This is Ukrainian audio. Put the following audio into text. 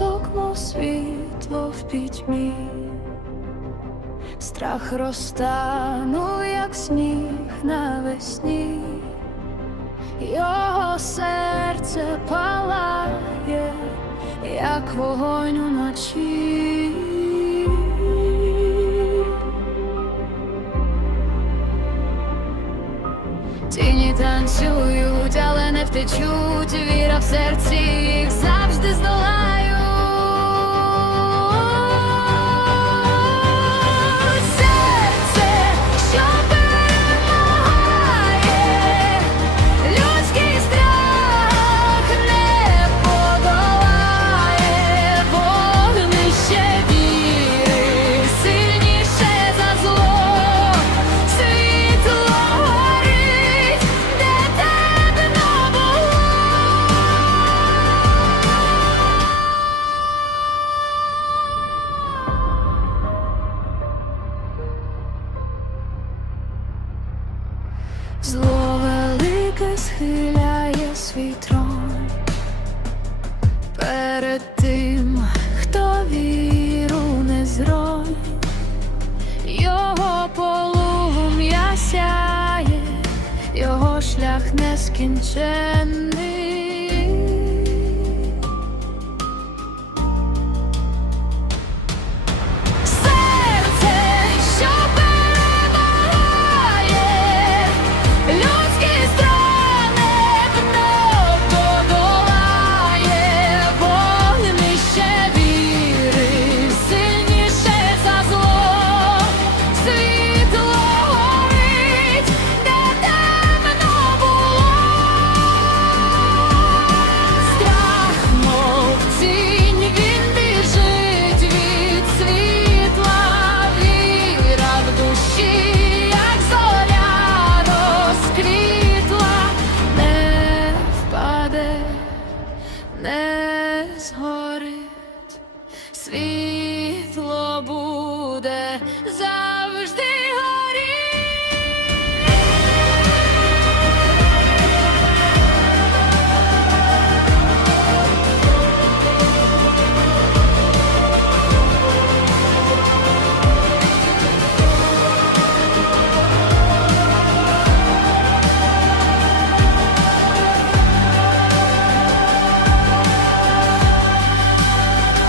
зразок, мов світло в пітьмі, страх розтанув, як сніг навесні, його серце палає, як вогонь уночі. Тіні танцюють, але не втечуть, віра в серці їх завжди здолаю. Серце, Зло велике схиляє свій трон перед тим, хто віру не зрой, його полум'я сяє, його шлях нескінченний. Не згорить, світло буде за